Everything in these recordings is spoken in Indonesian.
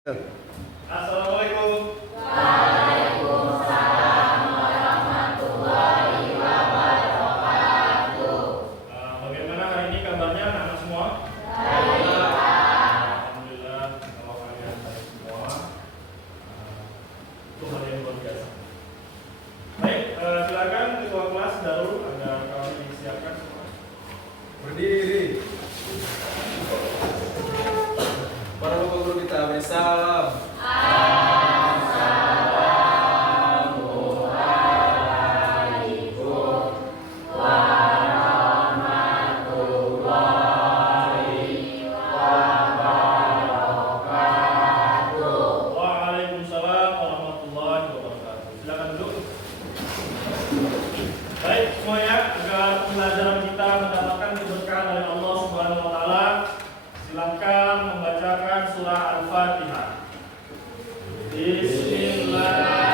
Assalamualaikum. Waalaikumsalam warahmatullahi wabarakatuh. Bagaimana hari ini kabarnya anak-anak semua? Baik, Pak. Alhamdulillah kalau kalian baik semua. Itu hal yang luar biasa. Baik, silakan ketua kelas Darul agar kami disiapkan semua. Berdiri. Para bapak guru kita beri salam. Assalamualaikum warahmatullahi wabarakatuh. Waalaikumsalam warahmatullahi wabarakatuh. Silakan duduk. Baik semuanya, agar pembelajaran kita mendapatkan keberkahan dari Allah Subhanahu wa taala, silakan membacakan surah Al-Fatihah. Bismillahirrahmanirrahim.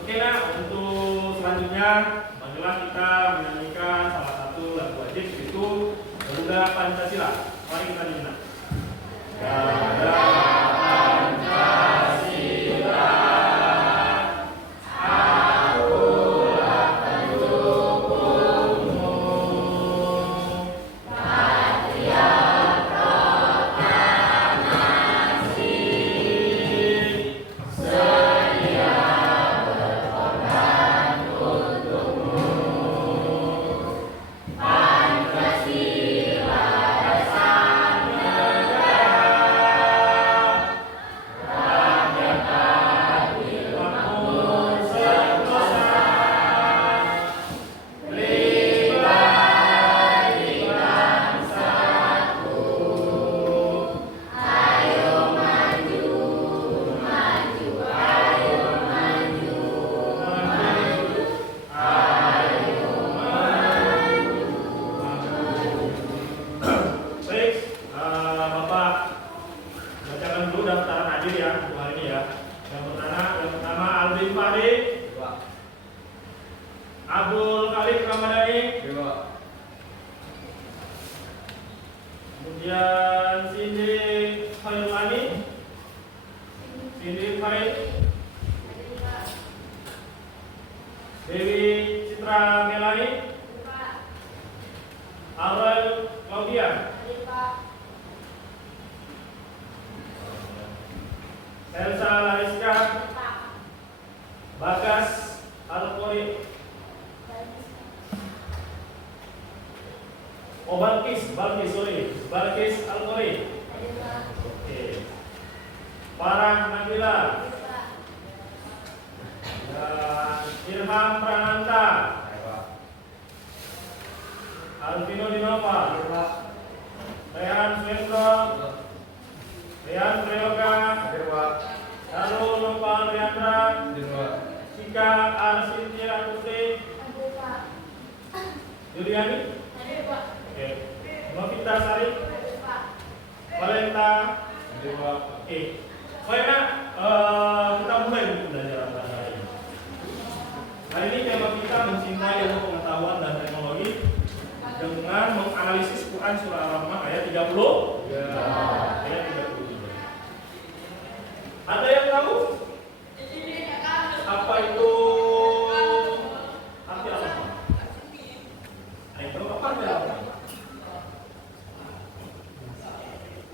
Oke, nah untuk selanjutnya marilah kita menyanyikan salah satu lagu wajib, yaitu Garuda Pancasila. Mari kita nyanyikan. Garuda Pancasila, akulah pendukungmu. Satria proklamasi, sedia berkorban untukmu. Pancasila dasar negara, rakyat adil makmur sentosa, pribadi bangsatu. Ayo maju, maju, ayo maju, maju, ayo maju. Baik, Bapak bacakan dulu daftaran hadir ya untuk hari ini ya. Yang pertama Aldin Fahri, Dua. Abdul Khalid Ramadhani, Dua. kemudian Cindy Khairulani, Cindy Khair, Dewi Citra Melani, Aurel Claudia, Elsa Lariska, Bagas Alkori, Balkis Alkori, oke, Farah Nabila, dan Ilham Prananta, Alvino Dinova, Rehan Swendro, Rehan Preyoga, Darul Nopal Riandra, Cika Arsintia Putri, Juliani, oke, Novita Sari, Valenta, oke. Baiklah, kita mulai pembelajaran pada hari ini. Hari ini tema kita mencintai ilmu pengetahuan dan teknologi. dengan menganalisis Quran surah Ar-Rahman ayat 30. Ayat 33. Ada yang tahu apa itu arti Ar-Rahman? Ada yang tahu apa arti Ar-Rahman?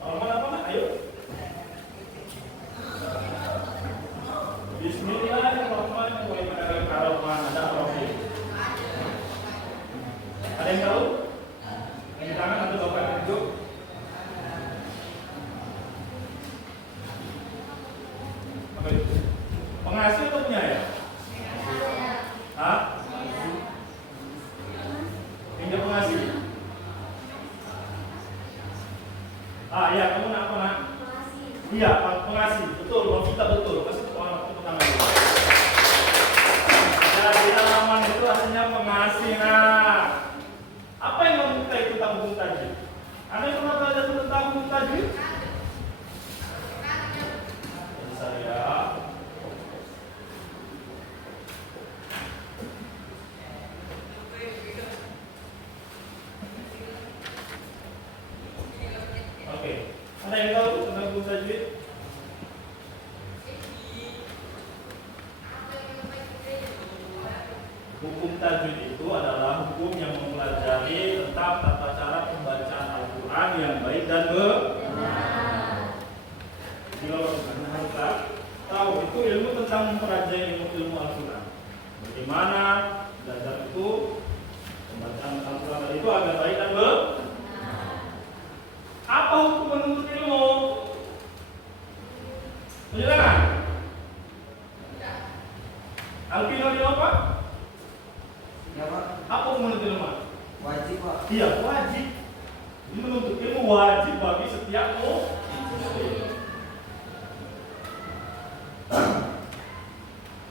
Ar-Rahman apa nak? Ayo. Bismillahirrahmanirrahim. Ar-Rahman. Ada yang tahu? Yang tangan atau bapak yang tunjuk? Apa itu? Pengasih atau penyayang? Hah? Yang pengasih? Ah ya, kamu nak apa nak? Iya, pengasih. Betul, kita betul. Kasih tepuk tangan dulu. Jadi Ar-Rahman itu artinya pengasih. Nah, apa yang meminta itu tanggung tajwid? Ada yang pernah belajar tentang tanggung tajwid? Saya. Oke. Ada yang tahu tentang tanggung tajwid? Hukum tajwid itu adalah hukum yang mempelajari tentang tata cara pembacaan Al-Quran yang baik dan benar. Jadi kalau Anda harus tahu itu ilmu tentang mempelajari ilmu Al-Quran. Bagaimana belajar itu pembacaan Al-Quran itu agar baik dan benar. Apa hukum menuntut ilmu? Penjelasan. Alpino di apa? Ya Pak, Apa menuntut ilmu? wajib Pak. Iya, wajib. Jadi menuntut ilmu wajib bagi setiap muslim.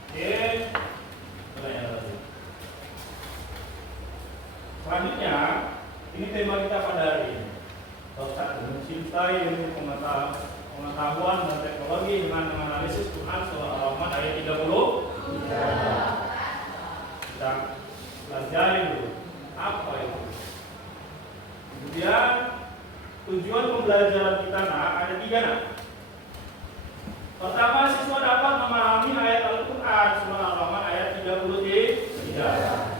Oke, pertanyaan lagi. Selanjutnya, ini tema kita pada hari ini. Ustaz mencintai ilmu pengetahuan dan teknologi dengan menganalisis Quran surah Ar-Rahman ayat 30. Kita pelajari dulu apa itu. Kemudian tujuan pembelajaran kita ada 3 Pertama, siswa dapat memahami ayat Al-Quran surah Ar-Rahman ayat 33.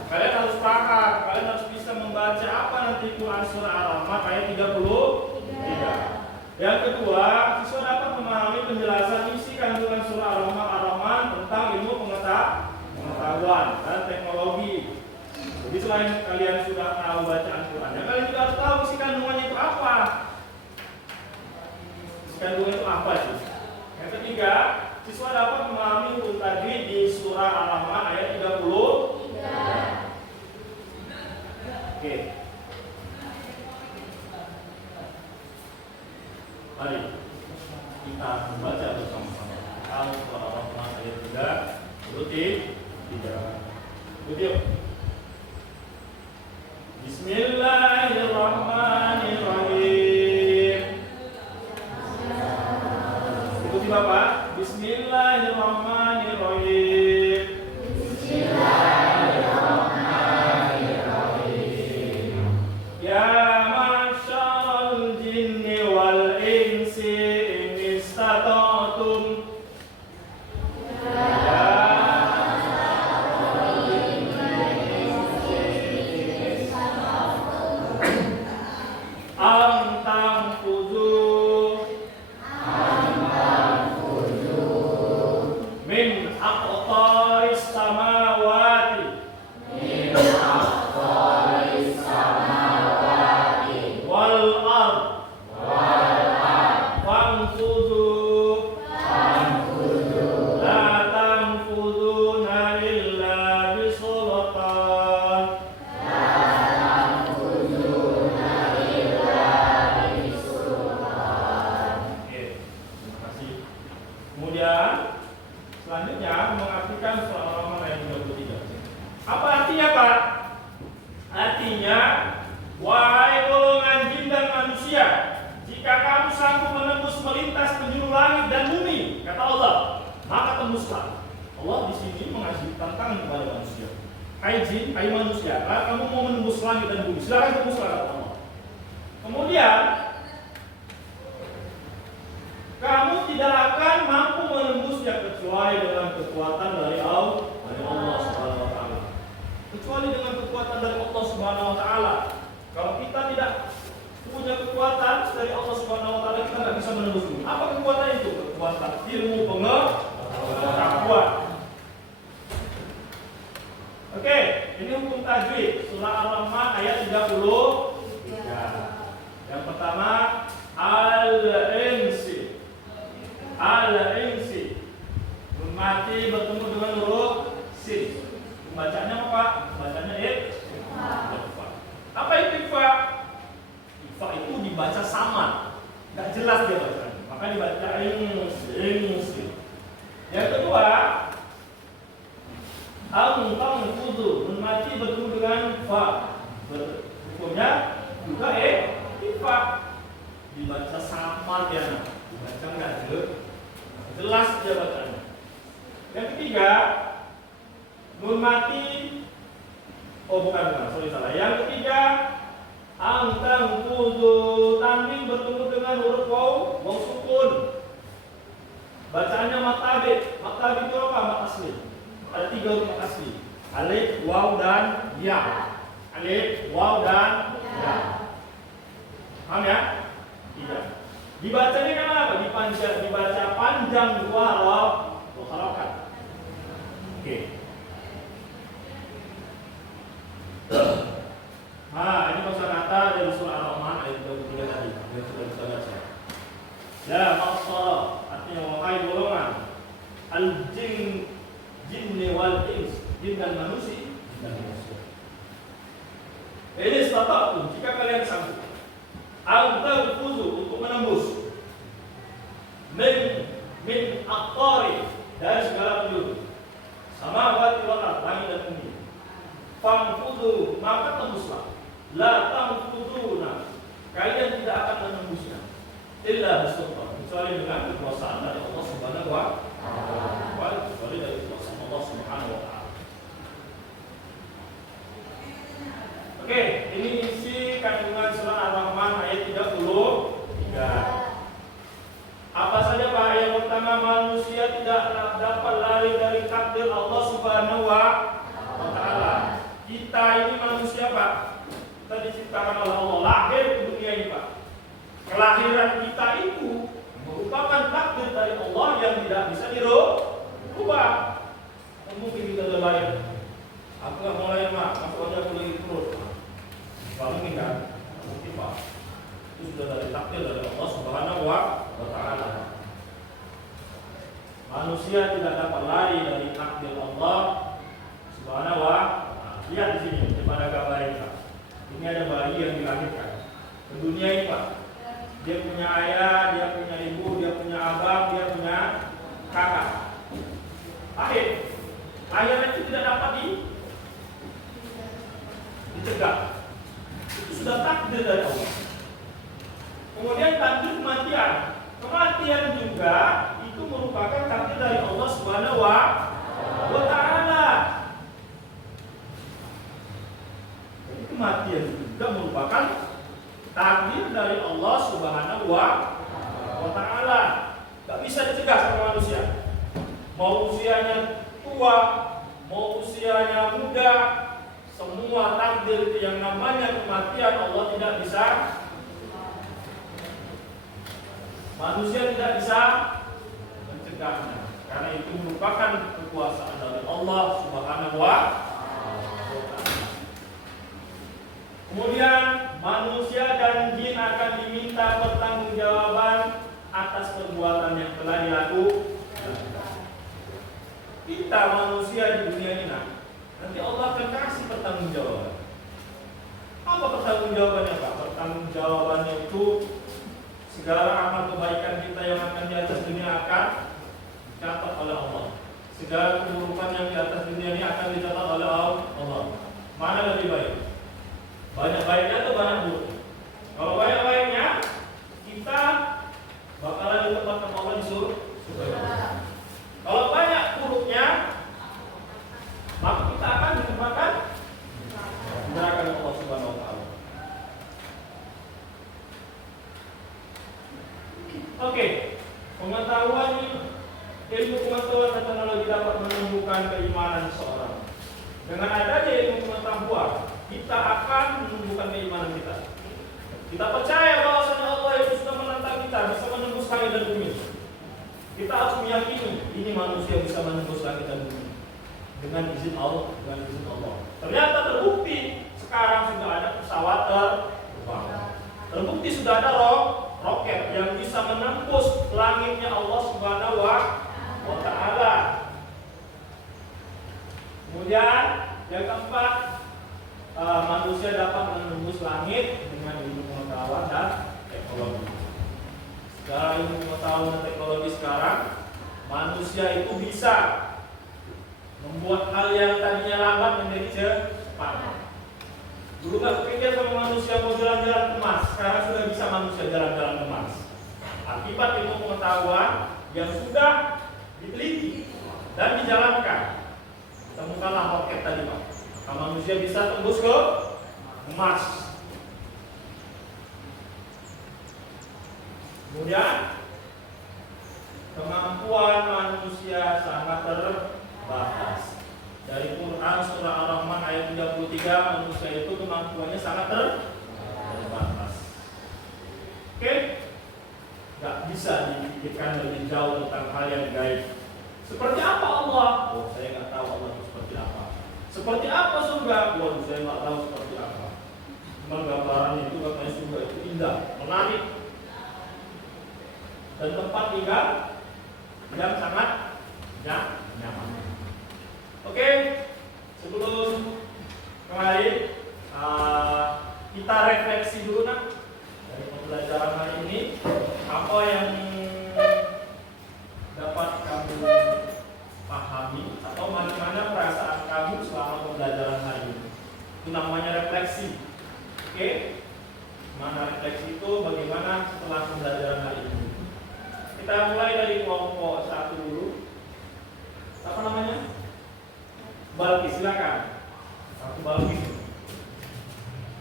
Kalian harus paham, kalian harus bisa membaca apa nanti Quran surah Ar-Rahman ayat 33. Yang kedua, siswa dapat memahami penjelasan isi kandungan surah Ar-Rahman tentang ilmu pengetahuan dan teknologi. Jadi selain kalian sudah tahu bacaan Qurannya, kalian juga harus tahu isi kandungannya itu apa. Isi kandungan itu apa sih? Yang ketiga, siswa dapat memahami hukum tajwid di surah Ar-Rahman ayat 33. Oke. Mari kita membaca bersama-sama surah Ar-Rahman ayat 33. Yuk. Bismillahirrahmanirrahim. Ikuti Bapak. Bismillahirrahmanirrahim. Ya ma'syaral jinni wal insi in istata'tum. Min aqtaris samawati wal ard fanfudu la tanfuduna illa bisultan. Oke, terima kasih. Kemudian selanjutnya mengartikan surah Ar-Rahman ayat 33. Apa artinya, Pak? Artinya, wahai golongan jin dan manusia, jika kamu sanggup menembus melintas penjuru langit dan bumi, kata Allah, maka tembuslah. Allah di sini mengasih tantangan kepada manusia. hai jin, hai manusia, kamu mau menembus langit dan bumi, silakan tembuslah kata Allah. Kemudian kamu tidak akan mampu menembusnya kecuali dengan kekuatan dari Allah Subhanahu wa taala. Kecuali dengan kekuatan dari Allah Subhanahu wa taala. Kalau kita tidak punya kekuatan dari Allah Subhanahu wa taala, kita tidak bisa menembus bumi. Apa kekuatan itu? Kekuatan ilmu pengetahuan. Oke, ini hukum tajwid surah Ar-Rahman ayat 30. Yang pertama al-insi. Al-insi. Nun mati bertemu dengan huruf sin. Bacanya apa, Pak? Bacanya ikhfa. Apa itu ikhfa? Ikhfa itu dibaca sama. Enggak jelas dia bacanya. Maka dibaca insi. Yang kedua, ang fudu. Nun mati bertemu dengan fa. Hukumnya juga ikhfa. Dibaca sama dia. Dibaca enggak jelas dia bacanya. Yang ketiga, nun mati. Bukan, sorry salah. Yang ketiga, ang fudu. Tanwin bertemu dengan huruf waw sukun. Bacaannya matabik. Matabik itu apa? Mat asli. Ada 3 huruf mat asli. Alif, waw dan ya. Alif, waw dan ya. Paham ya? Tidak. Dibacanya kan apa? Dibaca panjang 2 harokat. Oke. Nah, ini kosakata dari surah Ar-Rahman ayat 23 tadi. Yang sudah kita baca. La maqsara, artinya wahai golongan al-jinni wal ins, jin dan manusia. Ini sepatutnya jika kalian sanggup al-tanfuzu untuk menembus min aqtari dari segala penjuru samawati wal ardh, langit dan bumi. Famfuzu, maka tembuslah. La tamfuzuna, kalian tidak akan menembusnya illa bisultan, kecuali dengan kekuasaan dari Allah Subhanahu wa taala. Kecuali dari kekuasaan Allah Subhanahu wa taala. Oke, ini isi kandungan surah Ar-Rahman ayat 33. Apa saja Pak? Yang pertama, manusia tidak dapat lari dari takdir Allah Subhanahu wa taala. Kita ini manusia Pak, kita diciptakan oleh Allah, lahir ke dunia ini Pak. Kelahiran kita itu merupakan takdir dari Allah yang tidak bisa dirubah. Mungkin kita sudah lahir, aku nggak mau lahir Mak, masuk aja aku lagi terus. Gak mungkin kan? Mungkin Pak. Itu sudah dari takdir dari Allah Subhanahu wa taala. Manusia tidak dapat lari dari takdir Allah Subhanahu wa taala. Lihat di sini pada gambar ini Pak. Ini ada bayi yang dilahirkan ke dunia ini Pak. Dia punya ayah, dia punya ibu, dia punya abang, dia punya kakak. Lahir itu tidak dapat dicegah. Itu sudah takdir dari Allah. Kemudian takdir kematian. Kematian juga itu merupakan takdir dari Allah Subhanahu wa taala. Kematian juga merupakan takdir dari Allah Subhanahu wa taala. Gak bisa dicegah sama manusia. Mau usianya tua, mau usianya muda, semua takdir itu yang namanya kematian Allah tidak bisa. Manusia tidak bisa mencegahnya, karena itu merupakan kekuasaan dari Allah Subhanahu wa taala. Kemudian manusia dan jin akan diminta pertanggungjawaban atas perbuatan yang telah dilakukan. Kita manusia di dunia ini nanti Allah akan kasih pertanggungjawaban. Apa pertanggungjawabannya Pak? Pertanggungjawabannya itu segala amal kebaikan kita yang akan di atas dunia akan dicatat oleh Allah. Segala keburukan yang di atas dunia ini akan dicatat oleh Allah. Mana lebih baik? Banyak baiknya atau banyak buruknya? Kalau banyak baiknya, kita bakalan ditempatkan Allah di surga. Kalau banyak buruknya, maka kita akan ditempatkan Oke, pengetahuan ilmu pengetahuan dan teknologi dapat menumbuhkan keimanan seseorang. Dengan adanya ilmu pengetahuan, kita akan menumbuhkan keimanan kita. Kita percaya bahwasanya Allah itu sudah menentang kita, bisa menembus langit dan bumi. Kita harus meyakini ini manusia bisa menembus langit dan bumi dengan izin Allah, Ternyata terbukti sekarang sudah ada pesawat terbang. Terbukti sudah ada roket yang bisa menembus langitnya Allah Subhanahu wa Ta'ala. Kemudian yang keempat, manusia dapat menembus langit dengan ilmu pengetahuan dan teknologi. Secara ilmu pengetahuan dan teknologi sekarang, manusia itu bisa membuat hal yang tadinya lambat menjadi cepat. Dulu gak kepikir sama manusia mau jalan-jalan ke Mars, sekarang sudah bisa manusia jalan-jalan ke Mars. Akibat ilmu pengetahuan yang sudah diteliti dan dijalankan. Temukanlah roket tadi Pak. Maka manusia bisa tembus ke Mars. Kemudian kemampuan manusia sangat terbatas. Dari Quran surah Ar-Rahman ayat 33, manusia itu kemampuannya sangat terbatas. Oke? Gak bisa dipikirkan lebih jauh tentang hal yang gaib. Seperti apa Allah? Oh, saya nggak tahu Allah itu seperti apa. Seperti apa surga? Oh, saya nggak tahu seperti apa. Cuma gambarannya itu katanya surga itu indah, menarik, dan tempat tinggal yang sangat nyaman. Oke, sebelum kembali kita refleksi dulu nak dari pembelajaran hari ini, apa yang dapat kamu pahami atau bagaimana perasaan kamu selama pembelajaran hari ini. Itu namanya refleksi. Oke, mana refleksi itu bagaimana setelah pembelajaran hari ini. Kita mulai dari kelompok 1 dulu. Apa namanya? Balkis, silakan. Satu Balkis.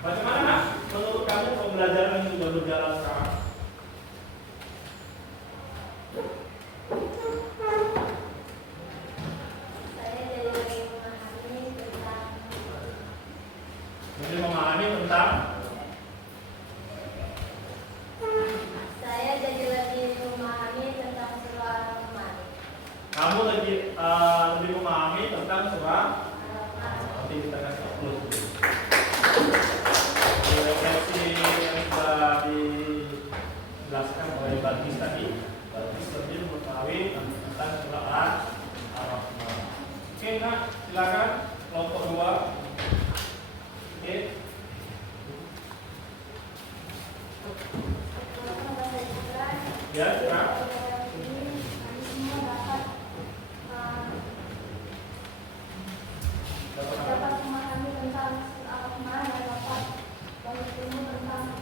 Bagaimana menurut kamu pembelajaran yang sudah berjalan sekarang? Jadi memahami tentang Saya jadi lebih memahami tentang surah Ar-Rahman. kamu lebih memahami tentang surah. Nanti kita kasih plus dulu. Di refleksi yang sudah dijelaskan oleh Balkis tadi, Balkis lebih mengetahui tentang surah Ar-Rahman. Oke, nak, silakan kelompok 2. Oke. Ya, silakan. Dapat memahami tentang surah Ar-Rahman dan dapat ilmu tentang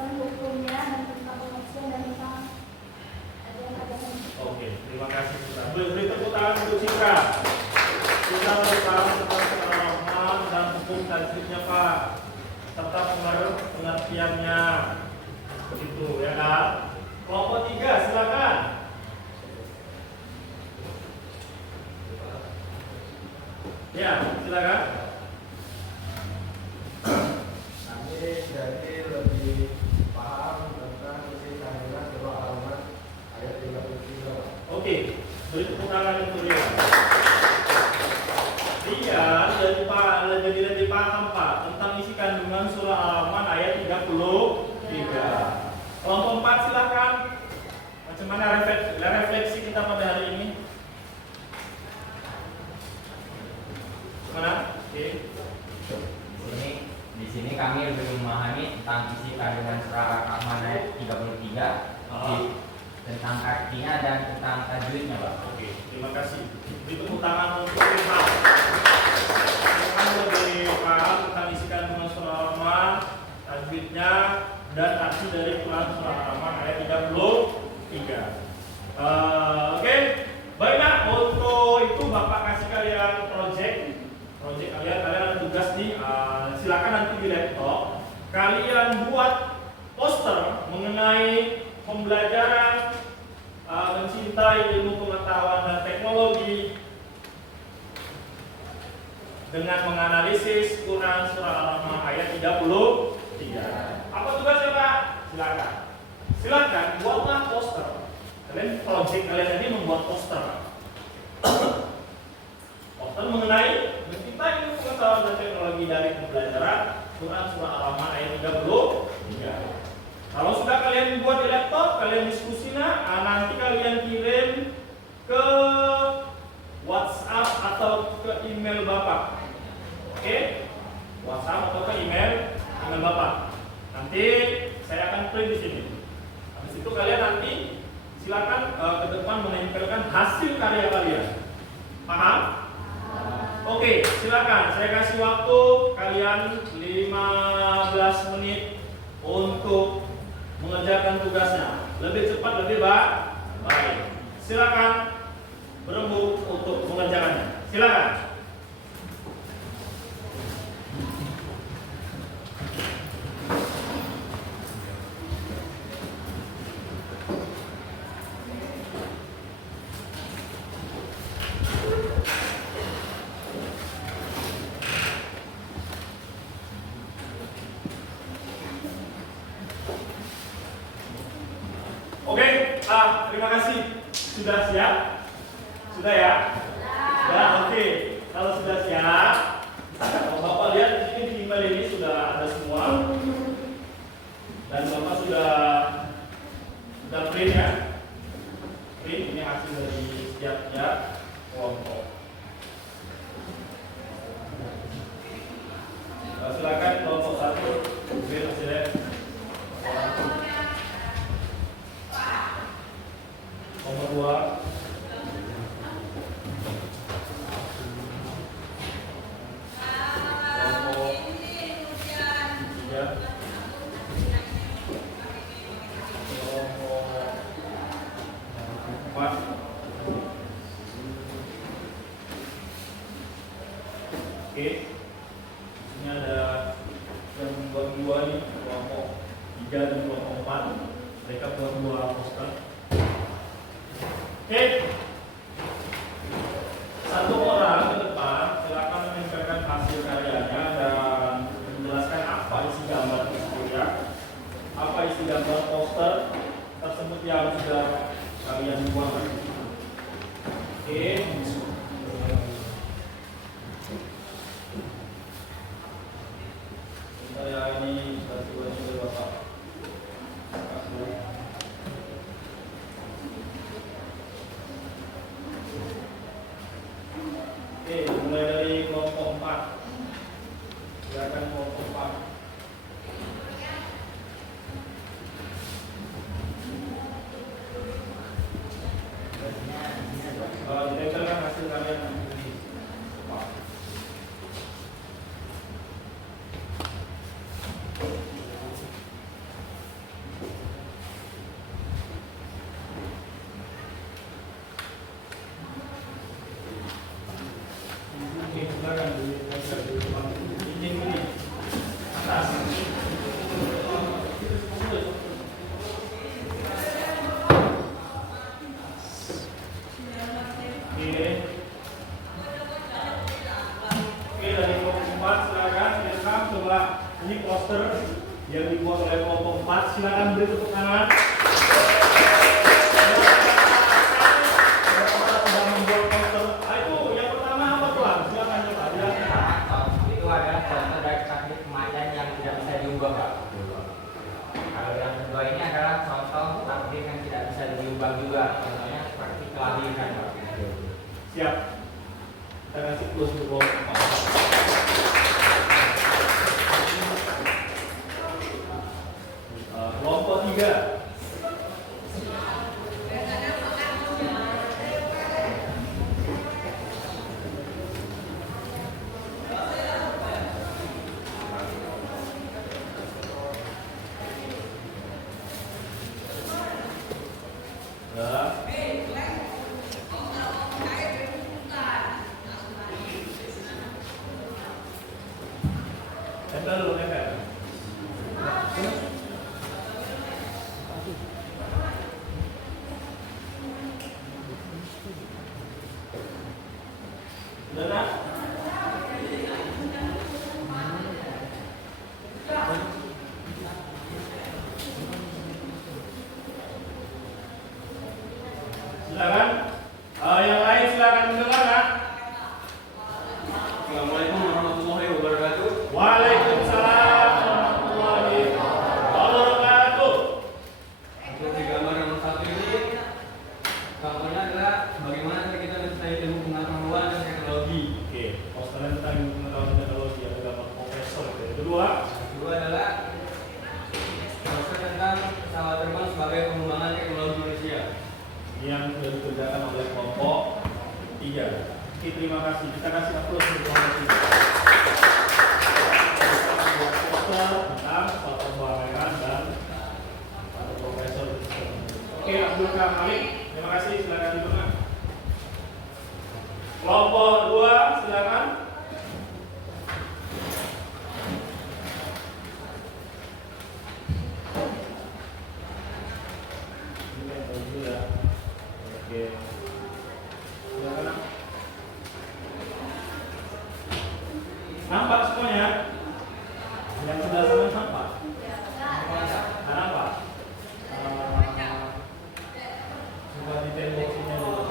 hukumnya dan tentang manusia dan tentang ajaran-ajaran. Oke, terima kasih sudah. Beri tepuk tangan untuk Citra. Kita berpaham tentang surah Ar-Rahman dan hukum tajwidnya Pak, serta pengertiannya. Begitu ya kan? Kelompok 3 silakan. Ya, silakan. Kami jadi lebih paham tentang isi kandungan surah Al-Rahman ayat 33. Oke, beri tepuk tangan untuk dia. Dia jadi lebih paham Pak tentang isi kandungan surah Al-Rahman ayat 33. Kelompok 4 silakan. Macam mana refleksi kita pada hari ini? Mana? Oke. Di sini kami lebih memahami tentang isi kandungan surah Ar-Rahman ayat 33, tentang artinya dan tentang tajwidnya, Pak. Oke, terima kasih. Beri tepuk tangan untuk Ilham. Ilham lebih paham tentang isi kandungan surah Ar-Rahman, tajwidnya, dan arti dari Quran surah Ar-Rahman ayat 33. Oke, baiklah. Untuk itu Bapak kasih kalian project kalian ada tugas nih. Silakan nanti di laptop kalian buat poster mengenai pembelajaran mencintai ilmu pengetahuan dan teknologi dengan menganalisis Quran surah Al-Rahman ayat 33. Apa tugasnya Pak? Silakan buatlah poster. Kalian project kalian ini membuat poster. Poster mengenai mencintai ilmu pengetahuan dan teknologi dari pembelajaran Quran surah Al-Rahman ayat 33. Kalau sudah kalian buat di laptop, kalian diskusi nanti kalian kirim ke WhatsApp atau ke email Bapak. Oke? WhatsApp atau ke email Bapak. Nanti saya akan print di sini. Habis itu kalian nanti silakan ke depan menempelkan hasil karya kalian. Paham? Oke, silakan. Saya kasih waktu kalian 15 menit untuk mengerjakan tugasnya. Lebih cepat lebih baik. Silakan berembuk untuk mengerjakannya. Silakan. Terima kasih. Sudah siap? Sudah ya? Ya, oke. Kalau sudah siap, kalau Bapak lihat di sini di email ini sudah ada semua. Dan Bapak sudah print ya. Print ini hasil dari setiap kelompok. Silakan kelompok 1 print hasilnya. Nomor 2 Oke, ini ada yang buat 2 nih, kelompok 3 dan kelompok 4. Mereka buat 2 poster. Oke, satu orang ke depan silakan menempelkan hasil karyanya dan menjelaskan apa isi gambar tersebut ya. Apa isi gambar poster tersebut yang sudah kalian buat. Oke. Saya ini sudah tugas dari Bapak. Oke, mulai dari kelompok 4. Silakan kelompok 4. Ditempelkan hasil kalian nanti. Ini poster yang dibuat oleh kelompok 4. Silakan beri tepuk tangan. Sudah membuat poster. Itu yang pertama apa tuan? Silakan coba. Itu adalah contoh dari takdir kematian yang tidak bisa diubah, Pak. Kalau yang kedua ini adalah contoh takdir yang tidak bisa diubah juga. Contohnya seperti kelahiran, Pak. Siap. Kita kasih close dulu. Kelompok 3. Tempel dulu, tempel. tentang pesawat terbang sebagai pengembangan teknologi Indonesia. yang sudah dikerjakan oleh kelompok 3. Oke, terima kasih. Kita kasih aplaus untuk kelompok 3. Tentang pesawat terbang dan Pak Profesor. Oke, Abdul Kamalik, terima kasih. Silakan dibuka. Kelompok 2, silakan. Ini yang bagus ya. Oke. Silakan. Nampak semuanya? Yang sudah sama nampak? Kenapa? Coba di tembok sini dulu.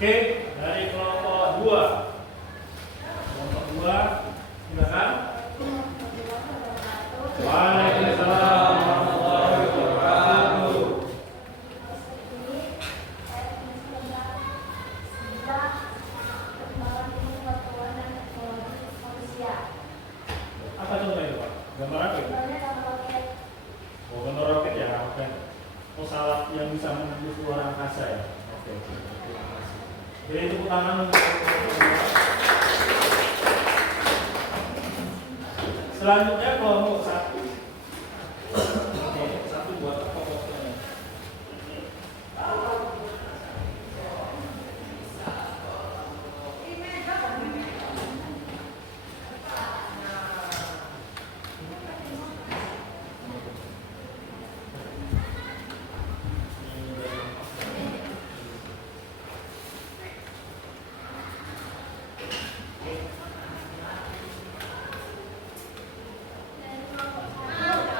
Oke, dari kelompok 2. Kelompok 2, silakan. Waalaikumsalam warahmatullahi wabarakatuh. Apa contohnya itu, Pak? Gambar apa itu? Oh, gambar roket ya, oke. Pesawat yang bisa menembus luar angkasa ya. Oke. Terima kasih. Jadi tepuk tangan untuk selanjutnya kelompok 1. Oke, 1 buat pokoknya.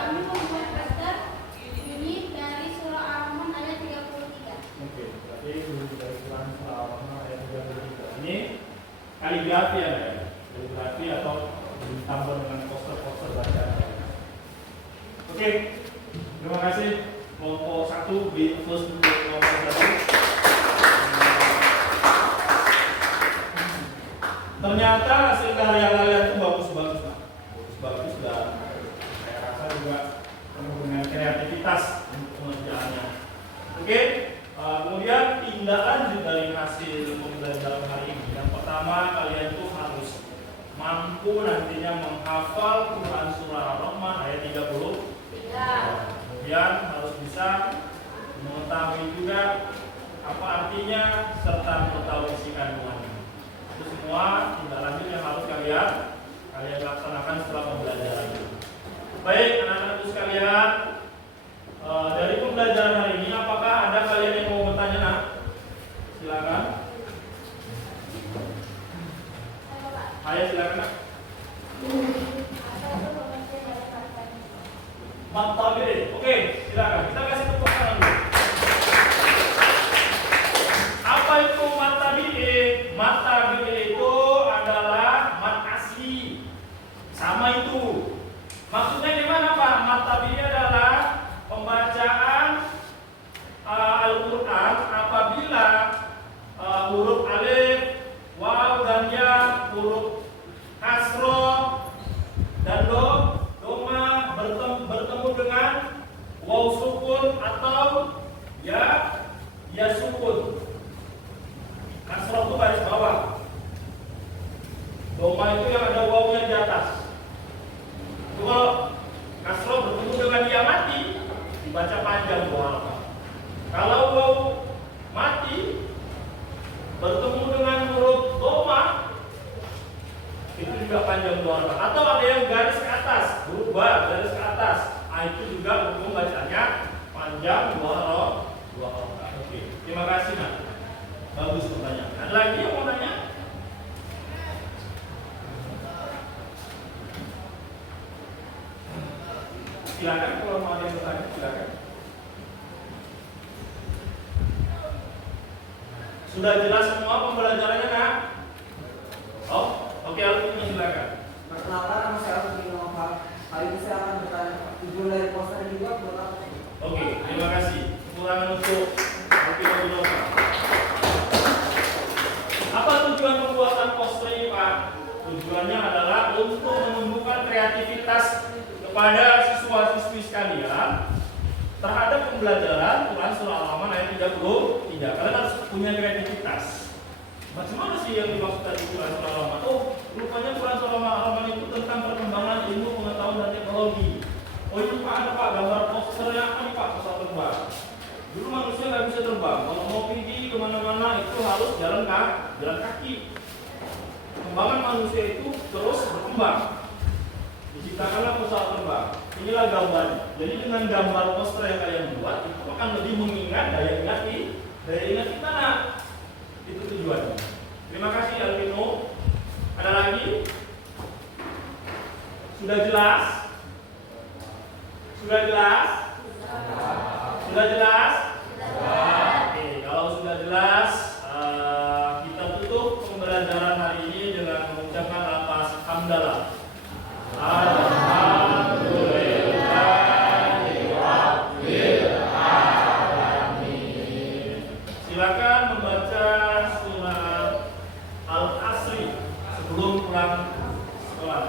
Kami membuat poster ini dari surah Al-Rahman ayat 33. Oke, berarti dulu dari Quran surah Al-Rahman ayat 33. Ini kaligrafi ya, Pak? Kaligrafi atau ditambah dengan poster-poster bacaan. Oke, terima kasih kelompok 1 di first untuk kelompok 1. Ternyata hasil karya kalian itu bagus-bagus, Pak. Bagus-bagus dan saya rasa juga penuh dengan kreativitas untuk pengerjaannya. Oke, kemudian tindak lanjut dari hasil pembelajaran hari ini. Yang pertama, kalian tuh harus mampu nantinya menghafal Quran surah Ar-Rahman ayat 30. Kemudian harus bisa mengetahui juga apa artinya serta mengetahui isi kandungannya. Itu semua tindak lanjut yang harus kalian laksanakan setelah pembelajaran ini. Baik, anak-anakku sekalian, dari pembelajaran hari ini, apakah ada kalian yang mau bertanya? Nak? Silakan. Ayo silakan. Nak. Mantap, oke, silakan. Kita kasih tepuk tangan dulu. Apa itu mata bi'e? Mata bi'e itu adalah mat asli. Sama itu. Maksudnya gimana, Pak? Mata bi'e adalah pembacaan Al-Quran apabila huruf alif, waw dan ya, huruf kasroh dan doma bertemu dengan waw sukun atau ya sukun. Kasroh itu garis bawah. Doma itu yang ada wawnya di atas. Itu kalau kasroh bertemu dengan ya mati, dibaca panjang dua harakat. Kalau waw mati bertemu dengan huruf doma, itu juga panjang dua harakat. Atau ada yang garis ke atas, huruf ba garis ke atas, itu juga hukum bacanya panjang dua harakat. Oke, terima kasih, Nak. Bagus pertanyaan. Ada lagi yang mau nanya? Silakan kalau mau ada yang bertanya, silakan. Sudah jelas semua pembelajarannya, Nak? Oh, oke, Alvin, silakan. Perkenalkan, nama saya Alvin Muhammad. Kali ini saya akan bertanya tujuan dari poster ini juga buat apa? Oke, terima kasih. Kekurangan untuk Alvin Muhammad. Apa tujuan pembuatan poster ini, Pak? Tujuannya adalah untuk menumbuhkan kepada siswa-siswi sekalian terhadap pembelajaran Quran surah Al-Rahman ayat 33. Kalian harus punya kreativitas. Macam mana sih yang dimaksud tadi Quran surah Al-Rahman? Oh, rupanya Quran surah Al-Rahman itu tentang perkembangan ilmu pengetahuan dan teknologi. Oh, itu Pak, ada Pak gambar poster yang apa Pak, pesawat terbang. Dulu manusia nggak bisa terbang. Kalau mau pergi kemana-mana itu harus jalan kaki. Perkembangan manusia itu terus berkembang. Diciptakanlah pesawat terbang. Inilah gambarnya. Jadi dengan gambar poster yang kalian buat itu akan lebih mengingat daya ingat kita. Itu tujuannya. Terima kasih Alvino. Ada lagi? Sudah jelas? Sudah jelas? Sudah jelas? Oke, kalau sudah jelas, kita tutup pembelajaran hari ini dengan mengucapkan lafaz hamdalah. Silakan membaca surat Al-Asri sebelum pulang sekolah.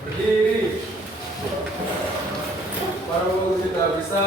Berdiri. Baru kita bisa